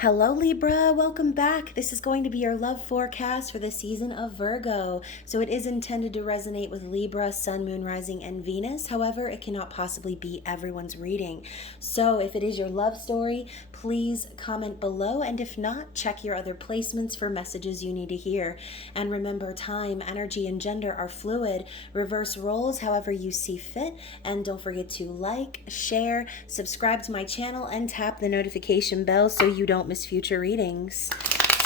Hello Libra, welcome back. This is going to be your love forecast for the season of Virgo. So it is intended to resonate with Libra, Sun, Moon, Rising, and Venus. However, it cannot possibly be everyone's reading. So if it is your love story, please comment below. And if not, check your other placements for messages you need to hear. And remember, time, energy, and gender are fluid. Reverse roles however you see fit. And don't forget to like, share, subscribe to my channel, and tap the notification bell so you don't miss future readings.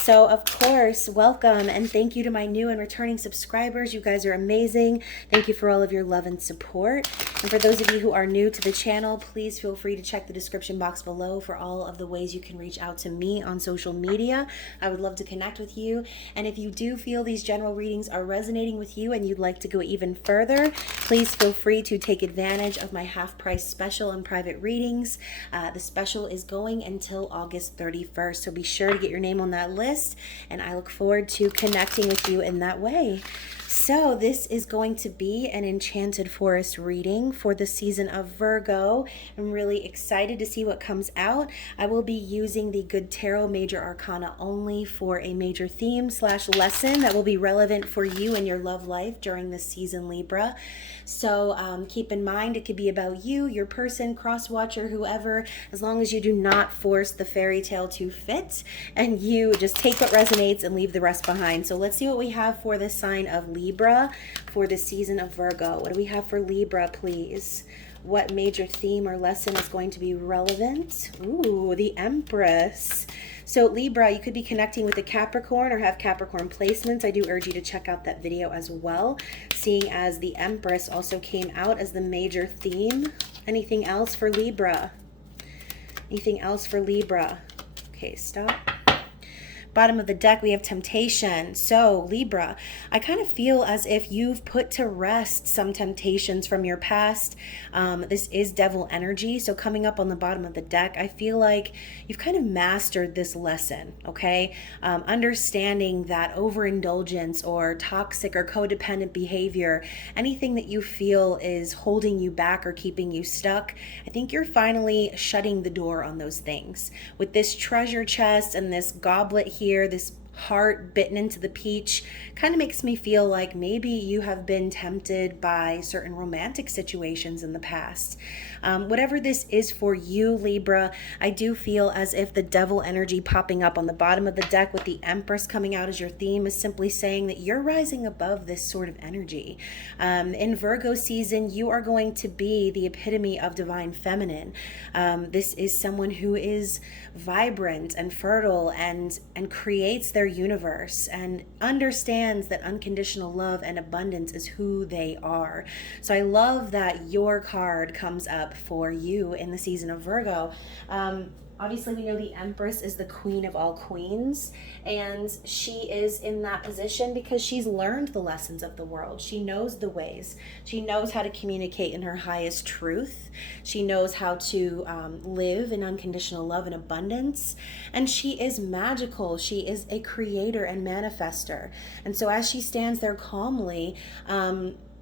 So, of course, welcome and thank you to my new and returning subscribers. You guys are amazing. Thank you for all of your love and support. And for those of you who are new to the channel, please feel free to check the description box below for all of the ways you can reach out to me on social media. I would love to connect with you. And if you do feel these general readings are resonating with you and you'd like to go even further, please feel free to take advantage of my half-price special and private readings. The special is going until August 31st, so be sure to get your name on that list. And I look forward to connecting with you in that way. So this is going to be an Enchanted Forest reading for the season of Virgo. I'm really excited to see what comes out. I will be using the Good Tarot Major Arcana only for a major theme / lesson that will be relevant for you and your love life during this season, Libra. So keep in mind, it could be about you, your person, cross-watcher, whoever, as long as you do not force the fairy tale to fit and you just take what resonates and leave the rest behind. So let's see what we have for the sign of Libra for the season of Virgo. What do we have for Libra, please? What major theme or lesson is going to be relevant? Ooh, the Empress. So Libra, you could be connecting with a Capricorn or have Capricorn placements. I do urge you to check out that video as well, seeing as the Empress also came out as the major theme. Anything else for Libra? Anything else for Libra? Okay, stop. Bottom of the deck, we have Temptation. So Libra, I kind of feel as if you've put to rest some temptations from your past. This is devil energy. So coming up on the bottom of the deck, I feel like you've kind of mastered this lesson, okay? Understanding that overindulgence or toxic or codependent behavior, anything that you feel is holding you back or keeping you stuck, I think you're finally shutting the door on those things. With this treasure chest and this goblet here, this heart bitten into the peach, kind of makes me feel like maybe you have been tempted by certain romantic situations in the past. Whatever this is for you, Libra, I do feel as if the devil energy popping up on the bottom of the deck with the Empress coming out as your theme is simply saying that you're rising above this sort of energy. In Virgo season, you are going to be the epitome of divine feminine. This is someone who is vibrant and fertile and creates their universe and understands that unconditional love and abundance is who they are. So I love that your card comes up for you in the season of Virgo. Obviously, we know the Empress is the queen of all queens, and she is in that position because she's learned the lessons of the world. She knows the ways. She knows how to communicate in her highest truth. She knows how to live in unconditional love and abundance, and she is magical. She is a creator and manifester. And so as she stands there calmly,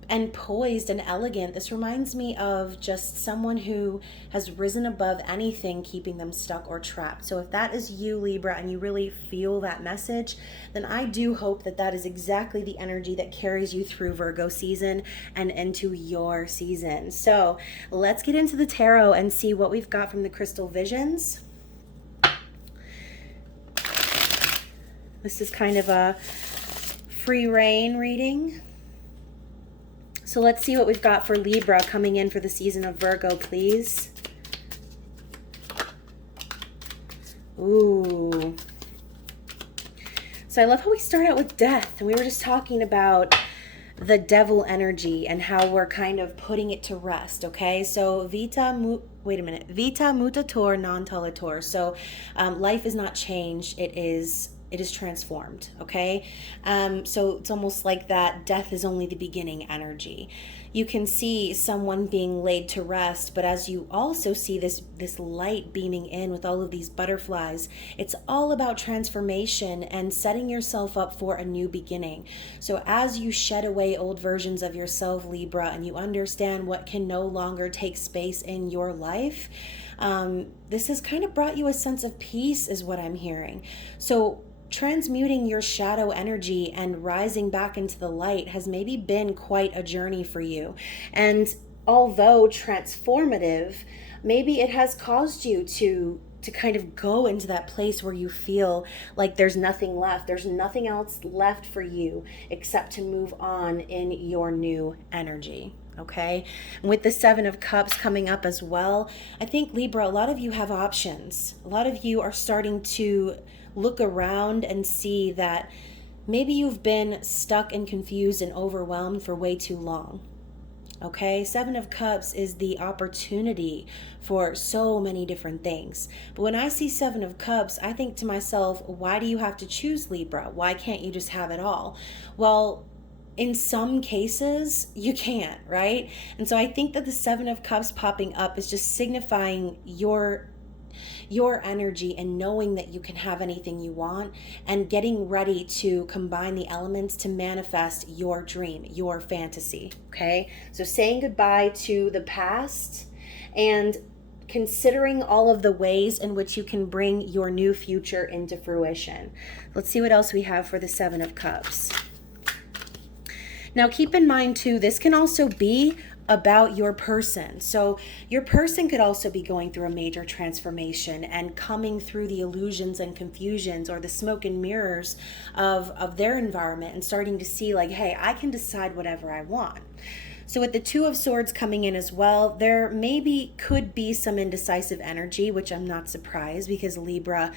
and poised and elegant, this reminds me of just someone who has risen above anything keeping them stuck or trapped. So if that is you, Libra, and you really feel that message, then I do hope that that is exactly the energy that carries you through Virgo season and into your season. So let's get into the tarot and see what we've got from the crystal visions. This is kind of a free reign reading. So let's see what we've got for Libra coming in for the season of Virgo, please. Ooh. So I love how we start out with death. And we were just talking about the devil energy and how we're kind of putting it to rest, okay? So vita mutator non tolator. So life is not changed. It is transformed, okay? So it's almost like that death is only the beginning energy. You can see someone being laid to rest, but as you also see this light beaming in with all of these butterflies, it's all about transformation and setting yourself up for a new beginning. So as you shed away old versions of yourself, Libra, and you understand what can no longer take space in your life, This has kind of brought you a sense of peace is what I'm hearing. So transmuting your shadow energy and rising back into the light has maybe been quite a journey for you. And although transformative, maybe it has caused you to kind of go into that place where you feel like there's nothing left. There's nothing else left for you except to move on in your new energy. Okay. And with the Seven of Cups coming up as well, I think Libra, a lot of you have options. A lot of you are starting to look around and see that maybe you've been stuck and confused and overwhelmed for way too long. Okay, Seven of Cups is the opportunity for so many different things. But when I see Seven of Cups, I think to myself, why do you have to choose Libra? Why can't you just have it all? Well, in some cases, you can't, right? And so I think that the Seven of Cups popping up is just signifying your energy and knowing that you can have anything you want and getting ready to combine the elements to manifest your dream, your fantasy, okay? So saying goodbye to the past and considering all of the ways in which you can bring your new future into fruition. Let's see what else we have for the Seven of Cups. Now keep in mind too, this can also be about your person. So your person could also be going through a major transformation and coming through the illusions and confusions or the smoke and mirrors of their environment and starting to see like, hey, I can decide whatever I want. So with the Two of Swords coming in as well, there maybe could be some indecisive energy, which I'm not surprised because Libra,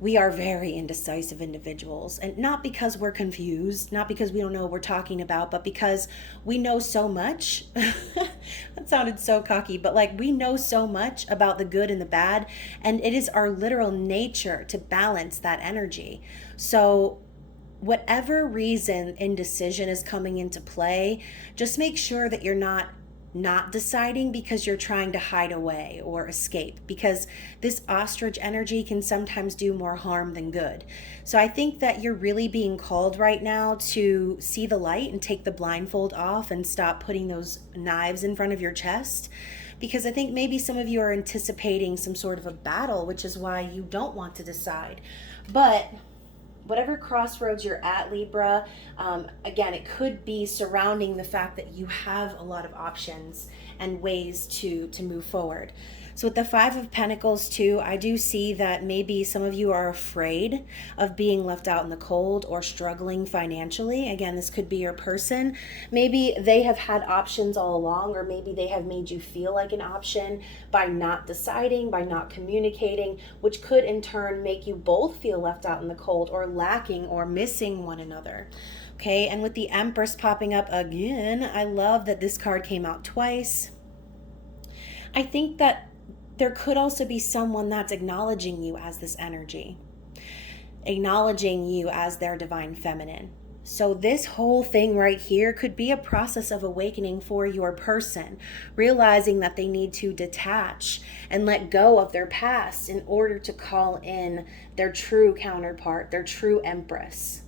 we are very indecisive individuals, and not because we're confused, not because we don't know what we're talking about, but because we know so much. That sounded so cocky, but like we know so much about the good and the bad, and it is our literal nature to balance that energy. So whatever reason indecision is coming into play, just make sure that you're not deciding because you're trying to hide away or escape, because this ostrich energy can sometimes do more harm than good. So I think that you're really being called right now to see the light and take the blindfold off and stop putting those knives in front of your chest, because I think maybe some of you are anticipating some sort of a battle, which is why you don't want to decide. But whatever crossroads you're at, Libra, again, it could be surrounding the fact that you have a lot of options and ways to move forward. So with the Five of Pentacles too, I do see that maybe some of you are afraid of being left out in the cold or struggling financially. Again, this could be your person. Maybe they have had options all along, or maybe they have made you feel like an option by not deciding, by not communicating, which could in turn make you both feel left out in the cold or lacking or missing one another. Okay, and with the Empress popping up again, I love that this card came out twice. I think that there could also be someone that's acknowledging you as this energy, acknowledging you as their divine feminine. So this whole thing right here could be a process of awakening for your person, realizing that they need to detach and let go of their past in order to call in their true counterpart, their true Empress.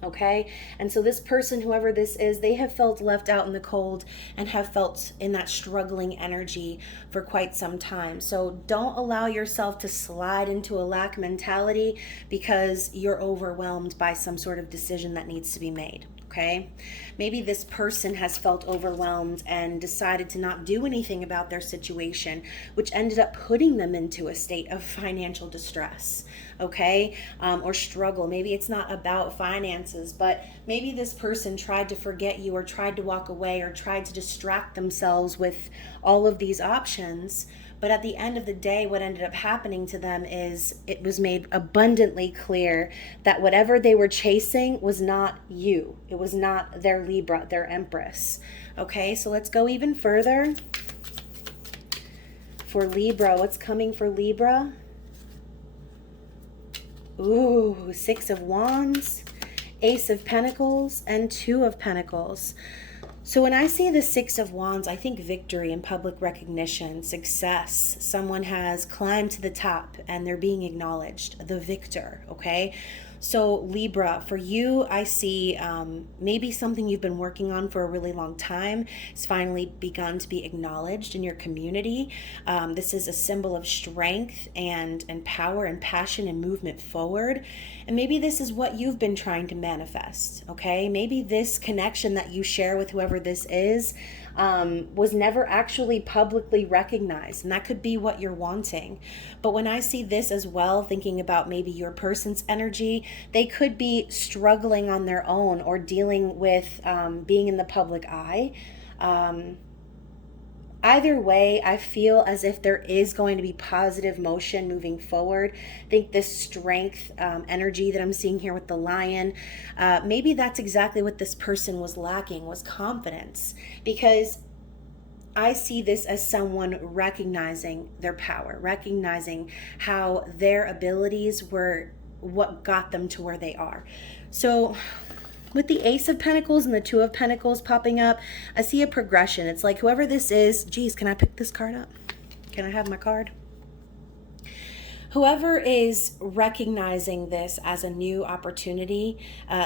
Okay, and so this person, whoever this is, they have felt left out in the cold and have felt in that struggling energy for quite some time. So don't allow yourself to slide into a lack mentality because you're overwhelmed by some sort of decision that needs to be made. Okay, maybe this person has felt overwhelmed and decided to not do anything about their situation, which ended up putting them into a state of financial distress, okay, or struggle. Maybe it's not about finances, but maybe this person tried to forget you or tried to walk away or tried to distract themselves with all of these options. But at the end of the day, what ended up happening to them is it was made abundantly clear that whatever they were chasing was not you. It was not their Libra, their Empress. Okay, so let's go even further. For Libra, what's coming for Libra? Ooh, Six of Wands, Ace of Pentacles, and Two of Pentacles. So when I see the Six of Wands, I think victory and public recognition, success. Someone has climbed to the top and they're being acknowledged, the victor, okay? So Libra, for you, I see maybe something you've been working on for a really long time has finally begun to be acknowledged in your community. This is a symbol of strength and power and passion and movement forward. And maybe this is what you've been trying to manifest, okay? Maybe this connection that you share with whoever this is was never actually publicly recognized, and that could be what you're wanting. But when I see this as well, thinking about maybe your person's energy, they could be struggling on their own or dealing with being in the public eye. Either way, I feel as if there is going to be positive motion moving forward. I think this strength, energy that I'm seeing here with the lion, maybe that's exactly what this person was lacking, was confidence. Because I see this as someone recognizing their power, recognizing how their abilities were what got them to where they are. So with the Ace of Pentacles and the Two of Pentacles popping up, I see a progression. It's like whoever this is, geez, can I pick this card up? Can I have my card? Whoever is recognizing this as a new opportunity,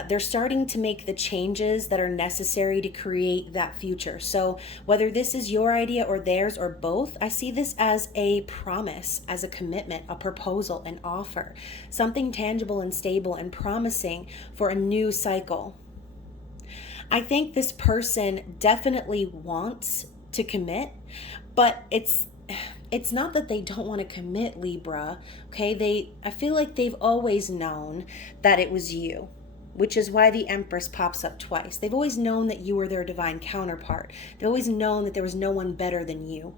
they're starting to make the changes that are necessary to create that future. So whether this is your idea or theirs or both, I see this as a promise, as a commitment, a proposal, an offer, something tangible and stable and promising for a new cycle. I think this person definitely wants to commit, but it's not that they don't want to commit, Libra, okay? I feel like they've always known that it was you, which is why the Empress pops up twice. They've always known that you were their divine counterpart. They've always known that there was no one better than you.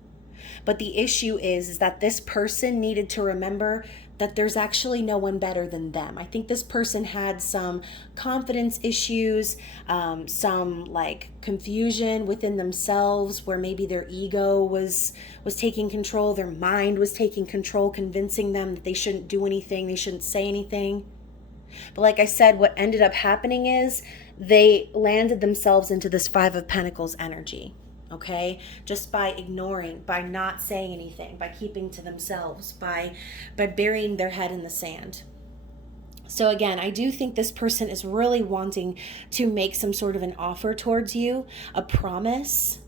But the issue is that this person needed to remember that there's actually no one better than them. I think this person had some confidence issues, some like confusion within themselves where maybe their ego was taking control, their mind was taking control, convincing them that they shouldn't do anything, they shouldn't say anything. But like I said, what ended up happening is they landed themselves into this Five of Pentacles energy. Okay, just by ignoring, by not saying anything, by keeping to themselves, by burying their head in the sand. So again, I do think this person is really wanting to make some sort of an offer towards you, a promise.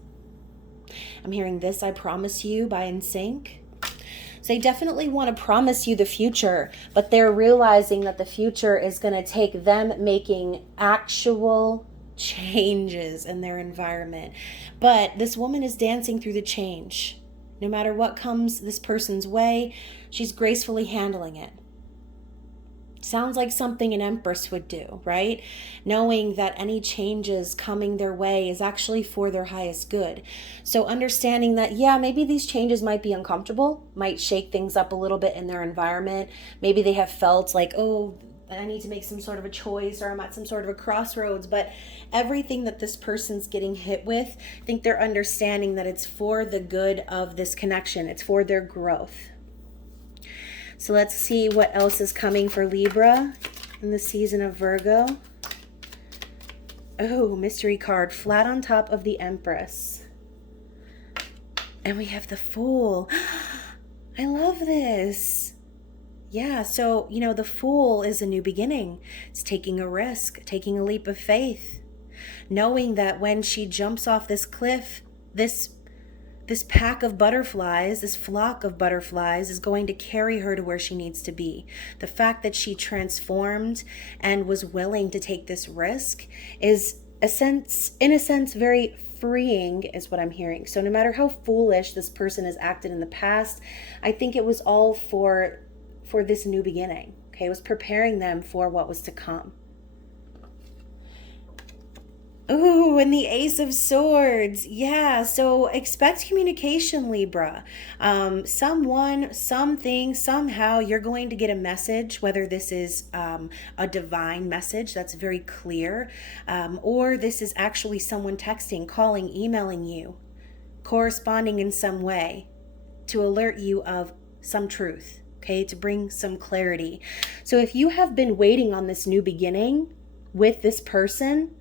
I'm hearing this, I promise you, by NSYNC. So they definitely want to promise you the future, but they're realizing that the future is going to take them making actual changes in their environment. But this woman is dancing through the change. No matter what comes this person's way, she's gracefully handling it. Sounds like something an Empress would do, right? Knowing that any changes coming their way is actually for their highest good. So understanding that, yeah, maybe these changes might be uncomfortable, might shake things up a little bit in their environment. Maybe they have felt like, oh, I need to make some sort of a choice, or I'm at some sort of a crossroads. But everything that this person's getting hit with, I think they're understanding that it's for the good of this connection. It's for their growth. So let's see what else is coming for Libra in the season of Virgo. Oh, mystery card, flat on top of the Empress. And we have the Fool. I love this. Yeah, so, the Fool is a new beginning. It's taking a risk, taking a leap of faith. Knowing that when she jumps off this cliff, this pack of butterflies, this flock of butterflies is going to carry her to where she needs to be. The fact that she transformed and was willing to take this risk is, in a sense, very freeing, is what I'm hearing. So no matter how foolish this person has acted in the past, I think it was all for this new beginning. Okay, it was preparing them for what was to come. Ooh, and the Ace of Swords. Yeah, so expect communication, Libra. Someone, something, somehow you're going to get a message, whether this is a divine message that's very clear, or this is actually someone texting, calling, emailing you, corresponding in some way to alert you of some truth, okay, to bring some clarity. So if you have been waiting on this new beginning with this person,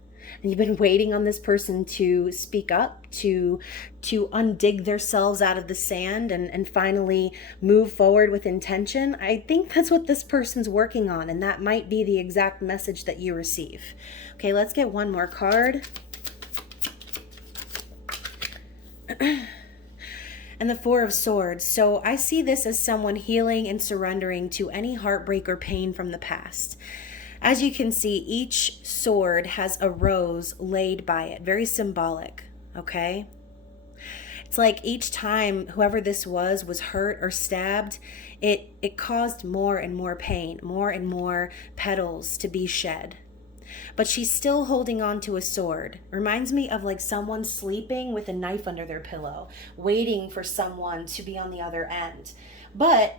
And you've been waiting on this person to speak up, to undig themselves out of the sand and finally move forward with intention. I think that's what this person's working on, and that might be the exact message that you receive. Okay, let's get one more card. And the Four of Swords. So I see this as someone healing and surrendering to any heartbreak or pain from the past. As you can see, each sword has a rose laid by it, very symbolic, okay? It's like each time whoever this was hurt or stabbed, it caused more and more pain, more and more petals to be shed. But she's still holding on to a sword. Reminds me of like someone sleeping with a knife under their pillow, waiting for someone to be on the other end. But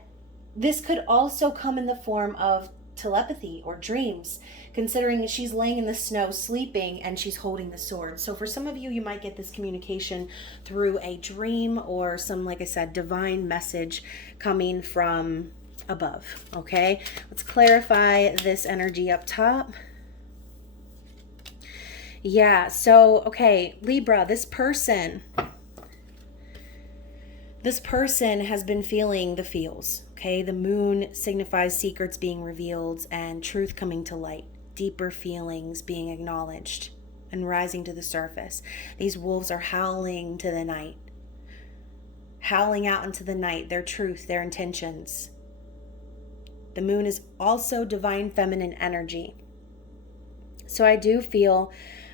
this could also come in the form of telepathy or dreams, considering she's laying in the snow sleeping and she's holding the sword. So for some of you, you might get this communication through a dream or some, like I said, divine message coming from above. Okay, let's clarify this energy up top. Yeah, so, okay, Libra, this person has been feeling the feels, okay? The moon signifies secrets being revealed and truth coming to light, deeper feelings being acknowledged and rising to the surface. These wolves are howling to the night, howling out into the night, their truth, their intentions. The moon is also divine feminine energy. So I do feel...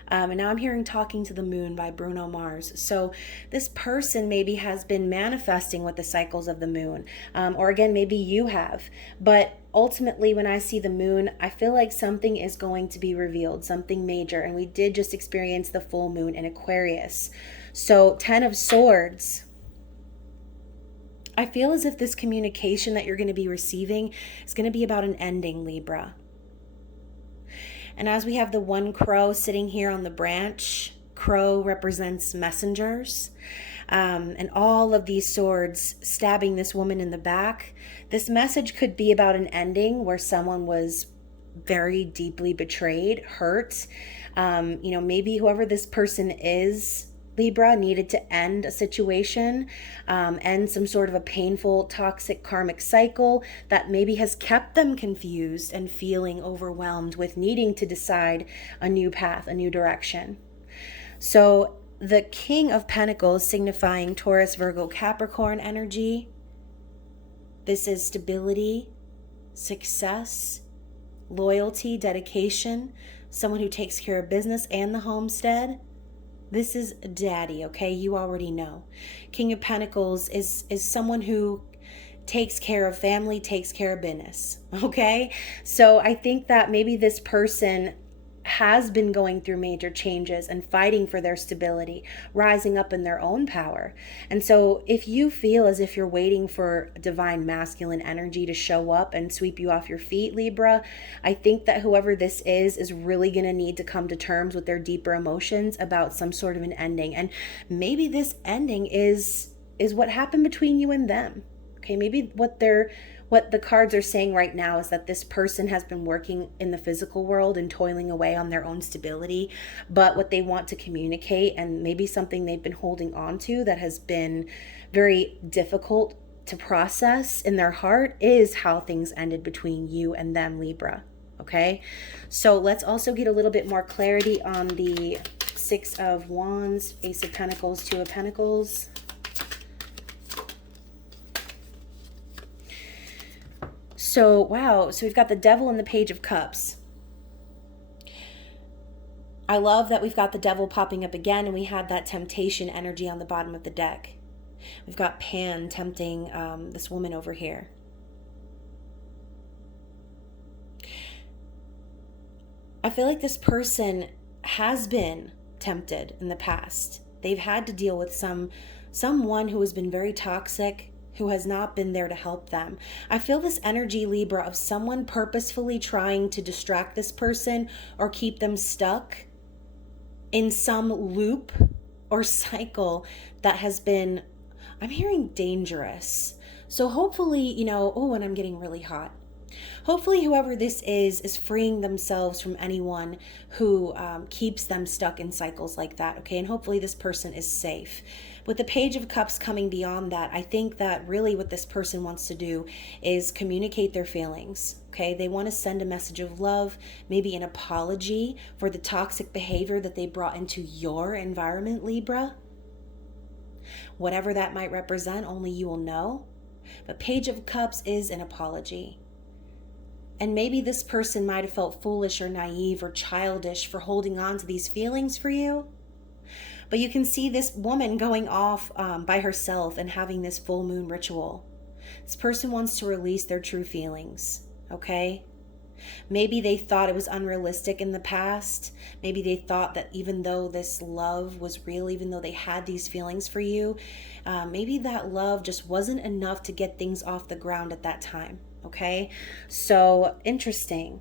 and now I'm hearing Talking to the Moon by Bruno Mars. So this person maybe has been manifesting with the cycles of the moon. Or again, maybe you have. But ultimately, when I see the moon, I feel like something is going to be revealed, something major. And we did just experience the full moon in Aquarius. So 10 of Swords. I feel as if this communication that you're going to be receiving is going to be about an ending, Libra. And as we have the one crow sitting here on the branch, crow represents messengers. And all of these swords stabbing this woman in the back. This message could be about an ending where someone was very deeply betrayed, hurt. Maybe whoever this person is, Libra, needed to end a situation, end some sort of a painful, toxic, karmic cycle that maybe has kept them confused and feeling overwhelmed with needing to decide a new path, a new direction. So the King of Pentacles signifying Taurus, Virgo, Capricorn energy. This is stability, success, loyalty, dedication, someone who takes care of business and the homestead. This is daddy, okay? You already know. King of Pentacles is someone who takes care of family, takes care of business, okay? So I think that maybe this person has been going through major changes and fighting for their stability, rising up in their own power. And so if you feel as if you're waiting for divine masculine energy to show up and sweep you off your feet, Libra, I think that whoever this is really going to need to come to terms with their deeper emotions about some sort of an ending. And maybe this ending is what happened between you and them. Okay, maybe what the cards are saying right now is that this person has been working in the physical world and toiling away on their own stability, but what they want to communicate, and maybe something they've been holding on to that has been very difficult to process in their heart, is how things ended between you and them, Libra. Okay, so let's also get a little bit more clarity on the Six of Wands, Ace of Pentacles, Two of Pentacles. So, wow, so we've got the Devil and the Page of Cups. I love that we've got the Devil popping up again, and we had that temptation energy on the bottom of the deck. We've got Pan tempting this woman over here. I feel like this person has been tempted in the past. They've had to deal with someone who has been very toxic, who has not been there to help them. I feel this energy, Libra, of someone purposefully trying to distract this person or keep them stuck in some loop or cycle that has been, I'm hearing dangerous. So hopefully, and I'm getting really hot. Hopefully, whoever this is freeing themselves from anyone who keeps them stuck in cycles like that, okay? And hopefully this person is safe. With the Page of Cups coming beyond that, I think that really what this person wants to do is communicate their feelings, okay? They want to send a message of love, maybe an apology for the toxic behavior that they brought into your environment, Libra. Whatever that might represent, only you will know. But Page of Cups is an apology. And maybe this person might have felt foolish or naive or childish for holding on to these feelings for you. But you can see this woman going off by herself and having this full moon ritual. This person wants to release their true feelings, okay? Maybe they thought it was unrealistic in the past. Maybe they thought that even though this love was real, even though they had these feelings for you, maybe that love just wasn't enough to get things off the ground at that time, okay? So interesting.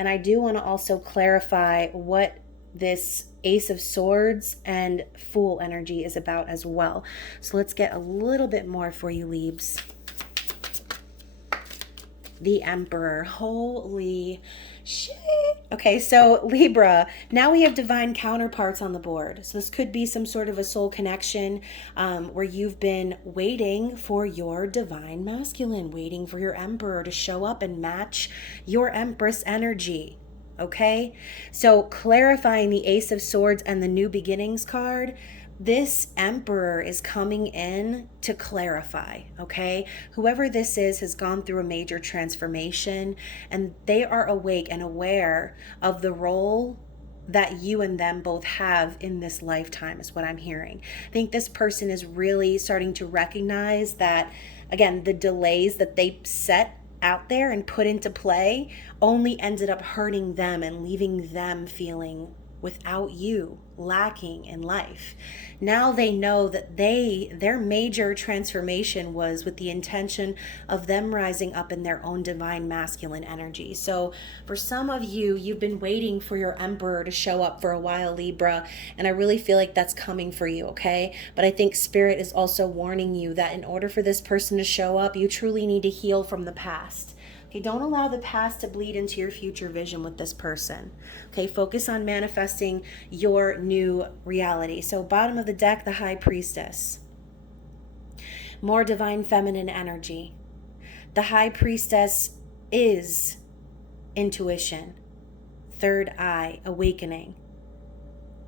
And I do want to also clarify what this Ace of Swords and Fool energy is about as well. So let's get a little bit more for you, Libs. The Emperor. Holy shit. Okay, so Libra, now we have divine counterparts on the board. So this could be some sort of a soul connection where you've been waiting for your divine masculine, waiting for your Emperor to show up and match your Empress energy. Okay, so clarifying the Ace of Swords and the New Beginnings card, this Emperor is coming in to clarify, okay? Whoever this is has gone through a major transformation and they are awake and aware of the role that you and them both have in this lifetime is what I'm hearing. I think this person is really starting to recognize that, again, the delays that they set out there and put into play only ended up hurting them and leaving them feeling without you, lacking in life. Now they know that their major transformation was with the intention of them rising up in their own divine masculine energy. So for some of you, you've been waiting for your Emperor to show up for a while, Libra, and I really feel like that's coming for you, okay? But I think Spirit is also warning you that in order for this person to show up, you truly need to heal from the past. Okay, don't allow the past to bleed into your future vision with this person. Okay, focus on manifesting your new reality. So bottom of the deck, the High Priestess. More divine feminine energy. The High Priestess is intuition, third eye, awakening.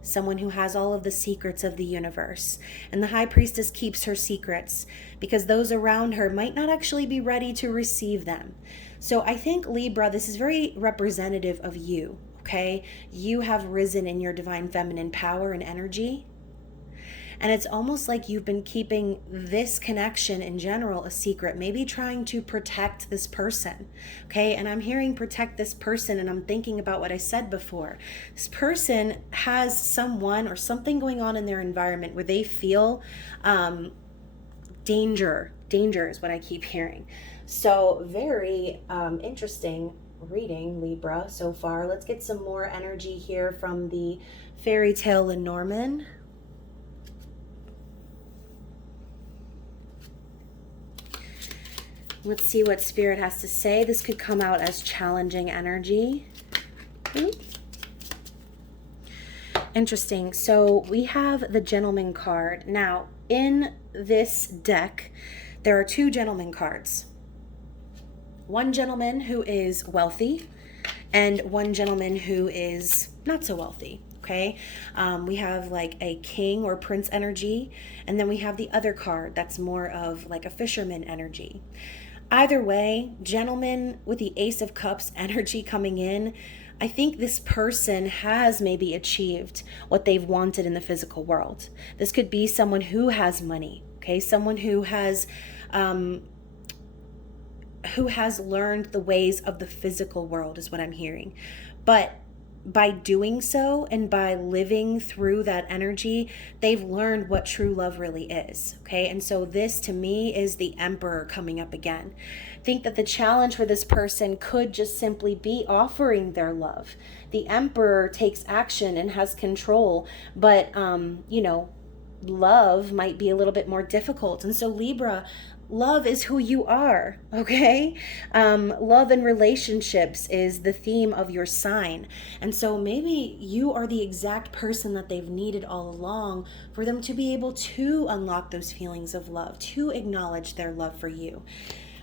Someone who has all of the secrets of the universe. And the High Priestess keeps her secrets because those around her might not actually be ready to receive them. So I think, Libra, this is very representative of you, okay? You have risen in your divine feminine power and energy. And it's almost like you've been keeping this connection in general a secret, maybe trying to protect this person, okay? And I'm hearing protect this person, and I'm thinking about what I said before. This person has someone or something going on in their environment where they feel danger. Danger is what I keep hearing. So very interesting reading, Libra, so far. Let's get some more energy here from the Fairy Tale Lenormand. Let's see what Spirit has to say. This could come out as challenging energy. Interesting. So we have the Gentleman card. Now, in this deck, there are two Gentleman cards. One gentleman who is wealthy and one gentleman who is not so wealthy. Okay, we have like a king or prince energy, and then we have the other card that's more of like a fisherman energy. Either way, gentleman with the Ace of Cups energy coming in, I think this person has maybe achieved what they've wanted in the physical world. This could be someone who has money, okay? Someone who has learned the ways of the physical world is what I'm hearing. But by doing so and by living through that energy, they've learned what true love really is, okay? And so this, to me, is the Emperor coming up again. I think that the challenge for this person could just simply be offering their love. The Emperor takes action and has control, but, love might be a little bit more difficult. And so Libra, love is who you are, okay? Love and relationships is the theme of your sign. And so maybe you are the exact person that they've needed all along for them to be able to unlock those feelings of love, to acknowledge their love for you.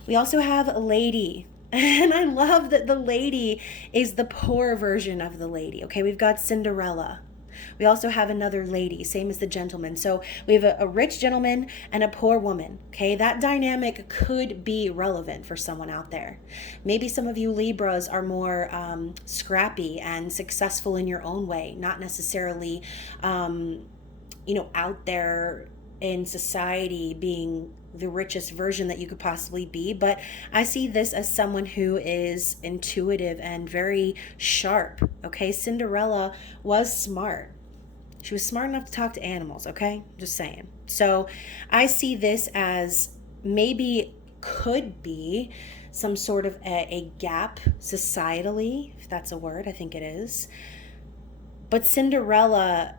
We also have a lady. And I love that the lady is the poor version of the lady, okay? We've got Cinderella. We also have another lady, same as the gentleman. So we have a rich gentleman and a poor woman. Okay, that dynamic could be relevant for someone out there. Maybe some of you Libras are more scrappy and successful in your own way, not necessarily, out there in society being the richest version that you could possibly be. But I see this as someone who is intuitive and very sharp. Okay, Cinderella was smart. She was smart enough to talk to animals, okay? Just saying. So I see this as maybe could be some sort of a gap societally, if that's a word, I think it is. But Cinderella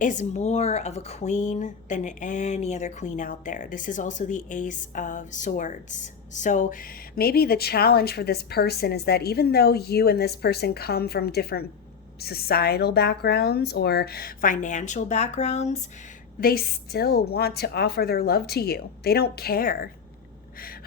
is more of a queen than any other queen out there. This is also the Ace of Swords. So maybe the challenge for this person is that even though you and this person come from different societal backgrounds or financial backgrounds, they still want to offer their love to you. They don't care.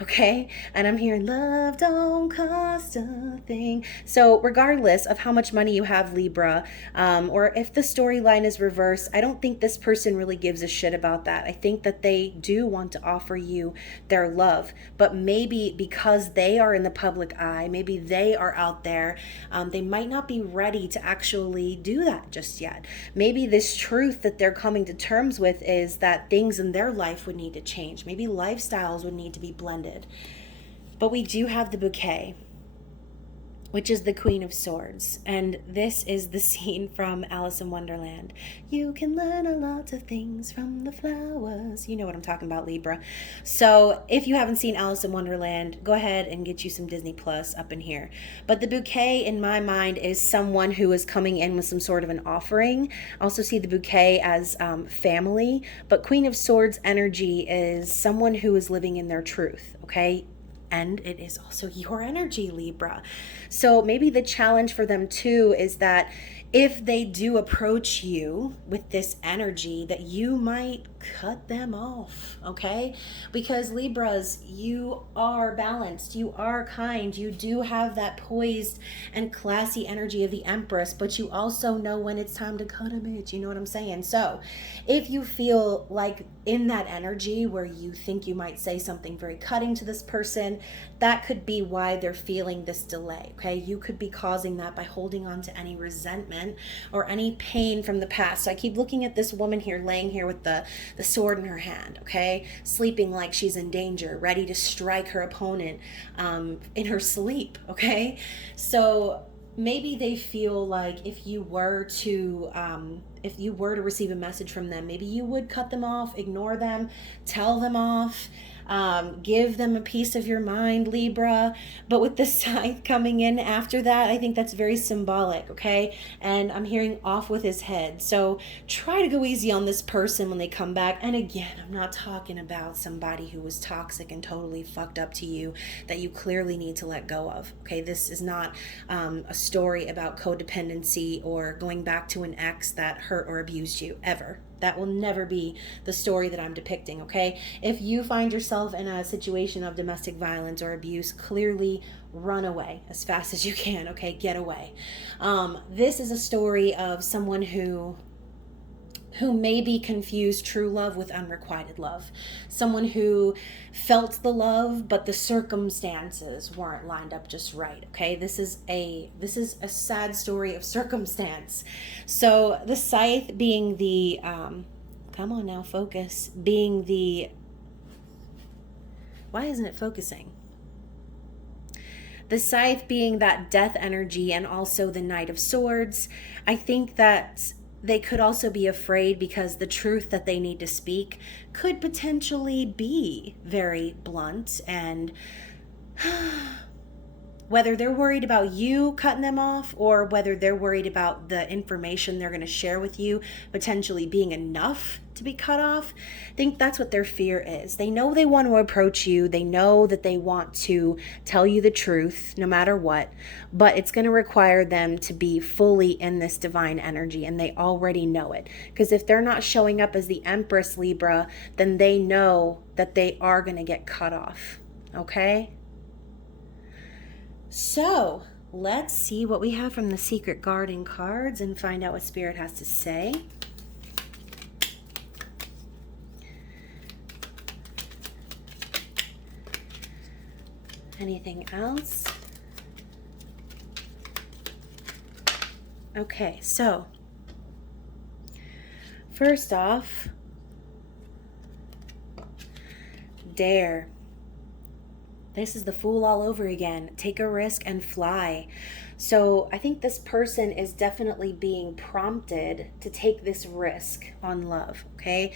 Okay, and I'm hearing love don't cost a thing. So regardless of how much money you have, Libra, or if the storyline is reversed, I don't think this person really gives a shit about that. I think that they do want to offer you their love, but maybe because they are in the public eye, maybe they are out there, they might not be ready to actually do that just yet. Maybe this truth that they're coming to terms with is that things in their life would need to change. Maybe lifestyles would need to be blended. But we do have the bouquet, which is the Queen of Swords. And this is the scene from Alice in Wonderland. You can learn a lot of things from the flowers. You know what I'm talking about, Libra. So if you haven't seen Alice in Wonderland, go ahead and get you some Disney Plus up in here. But the bouquet, in my mind, is someone who is coming in with some sort of an offering. I also see the bouquet as family. But Queen of Swords energy is someone who is living in their truth, okay? And it is also your energy, Libra. So maybe the challenge for them too is that if they do approach you with this energy, that you might cut them off, okay? Because Libras, you are balanced, you are kind, you do have that poised and classy energy of the Empress, but you also know when it's time to cut a bitch, you know what I'm saying? So if you feel like in that energy where you think you might say something very cutting to this person, that could be why they're feeling this delay, okay? You could be causing that by holding on to any resentment or any pain from the past. So I keep looking at this woman here, laying here with the sword in her hand, okay? Sleeping like she's in danger, ready to strike her opponent in her sleep, okay? So maybe they feel like if you were to receive a message from them, maybe you would cut them off, ignore them, tell them off, give them a piece of your mind, Libra. But with the scythe coming in after that, I think that's very symbolic, okay? And I'm hearing off with his head. So try to go easy on this person when they come back. And again, I'm not talking about somebody who was toxic and totally fucked up to you that you clearly need to let go of, okay? This is not a story about codependency or going back to an ex that hurt or abused you, ever. That will never be the story that I'm depicting, okay? If you find yourself in a situation of domestic violence or abuse, clearly run away as fast as you can, okay? Get away. This is a story of someone who maybe confused true love with unrequited love. Someone who felt the love, but the circumstances weren't lined up just right, okay? This is a sad story of circumstance. So the scythe being the, come on now, focus, being the, why isn't it focusing? The scythe being that death energy and also the Knight of Swords. I think that they could also be afraid because the truth that they need to speak could potentially be very blunt and whether they're worried about you cutting them off or whether they're worried about the information they're going to share with you potentially being enough to be cut off, I think that's what their fear is. They know they want to approach you. They know that they want to tell you the truth no matter what, but it's going to require them to be fully in this divine energy, and they already know it. Because if they're not showing up as the Empress, Libra, then they know that they are going to get cut off. Okay? So let's see what we have from the Secret Garden cards and find out what Spirit has to say. Anything else? Okay, so first off, dare. This is the Fool all over again. Take a risk and fly. So I think this person is definitely being prompted to take this risk on love, okay?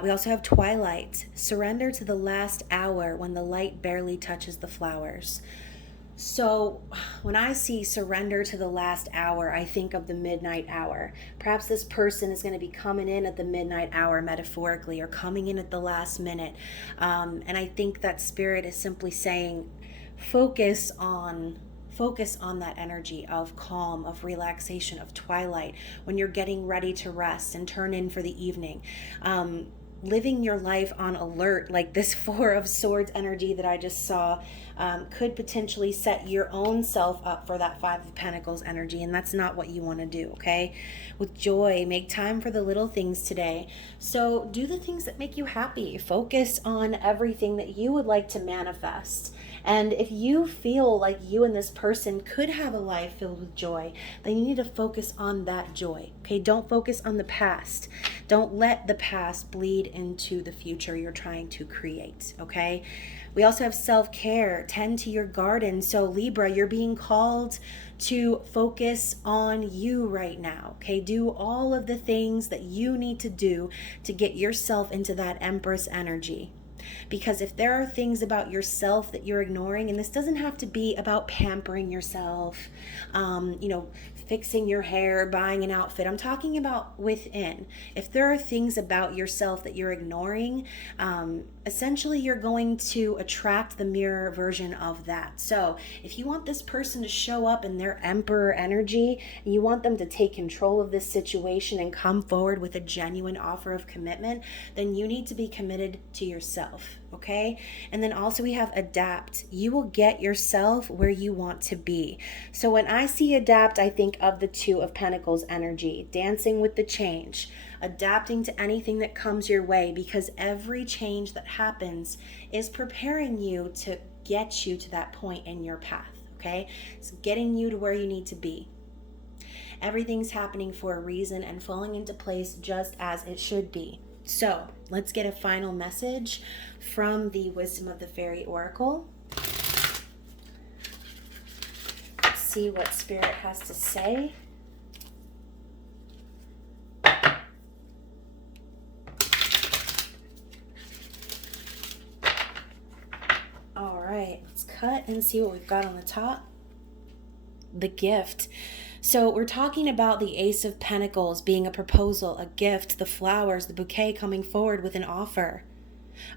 We also have Twilight. Surrender to the last hour when the light barely touches the flowers. So when I see surrender to the last hour, I think of the midnight hour. Perhaps this person is going to be coming in at the midnight hour metaphorically, or coming in at the last minute. And I think that Spirit is simply saying, focus on that energy of calm, of relaxation, of twilight, when you're getting ready to rest and turn in for the evening. Living your life on alert, like this Four of Swords energy that I just saw, could potentially set your own self up for that Five of Pentacles energy, and that's not what you want to do, okay? With joy, make time for the little things today. So do the things that make you happy. Focus on everything that you would like to manifest. And if you feel like you and this person could have a life filled with joy, then you need to focus on that joy, okay? Don't focus on the past. Don't let the past bleed into the future you're trying to create, okay? We also have self-care. Tend to your garden. So Libra, you're being called to focus on you right now, okay? Do all of the things that you need to do to get yourself into that Empress energy. Because if there are things about yourself that you're ignoring, and this doesn't have to be about pampering yourself, fixing your hair, buying an outfit. I'm talking about within. If there are things about yourself that you're ignoring, essentially you're going to attract the mirror version of that. So if you want this person to show up in their Emperor energy, and you want them to take control of this situation and come forward with a genuine offer of commitment, then you need to be committed to yourself, okay? And then also we have adapt. You will get yourself where you want to be. So when I see adapt, I think of the Two of Pentacles energy, dancing with the change, adapting to anything that comes your way, because every change that happens is preparing you to get you to that point in your path, okay? It's getting you to where you need to be. Everything's happening for a reason and falling into place just as it should be. So let's get a final message from the Wisdom of the Fairy Oracle. Let's see what Spirit has to say. All right, let's cut and see what we've got on the top. The gift. So we're talking about the Ace of Pentacles being a proposal, a gift, the flowers, the bouquet coming forward with an offer,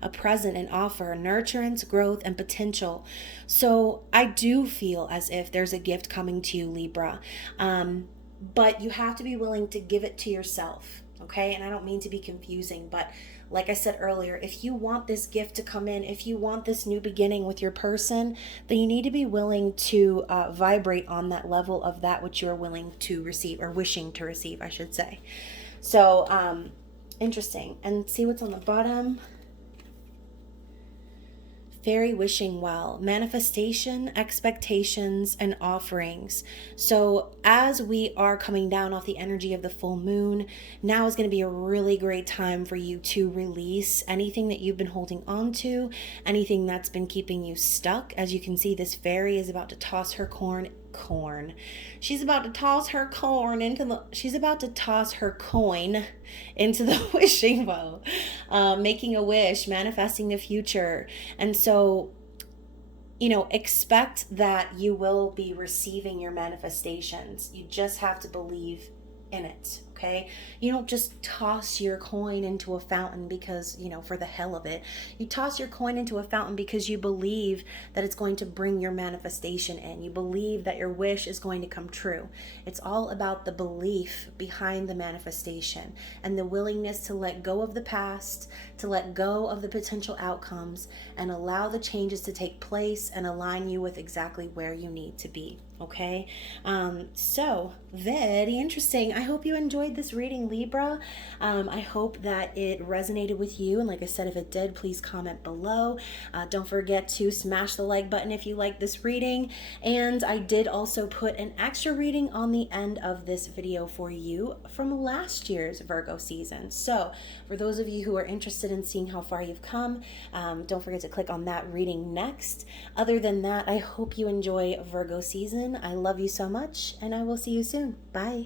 a present, an offer, nurturance, growth, and potential. So I do feel as if there's a gift coming to you, Libra, but you have to be willing to give it to yourself, okay? And I don't mean to be confusing, but like I said earlier, if you want this gift to come in, if you want this new beginning with your person, then you need to be willing to vibrate on that level of that which you're willing to receive, or wishing to receive, I should say. So, interesting. And see what's on the bottom. Fairy wishing well, manifestation, expectations, and offerings. So as we are coming down off the energy of the full moon, now is going to be a really great time for you to release anything that you've been holding on to, anything that's been keeping you stuck. As you can see, this fairy is about to toss her coin into the wishing well, making a wish, manifesting the future. And so expect that you will be receiving your manifestations. You just have to believe in it, okay? You don't just toss your coin into a fountain because, for the hell of it. You toss your coin into a fountain because you believe that it's going to bring your manifestation in. You believe that your wish is going to come true. It's all about the belief behind the manifestation and the willingness to let go of the past, to let go of the potential outcomes, and allow the changes to take place and align you with exactly where you need to be. Okay, so very interesting. I hope you enjoyed this reading, Libra. I hope that it resonated with you, and like I said, if it did, please comment below. Don't forget to smash the like button if you like this reading, and I did also put an extra reading on the end of this video for you from last year's Virgo season. So for those of you who are interested in seeing how far you've come, don't forget to click on that reading next. Other than that, I hope you enjoy Virgo season. I love you so much, and I will see you soon. Bye.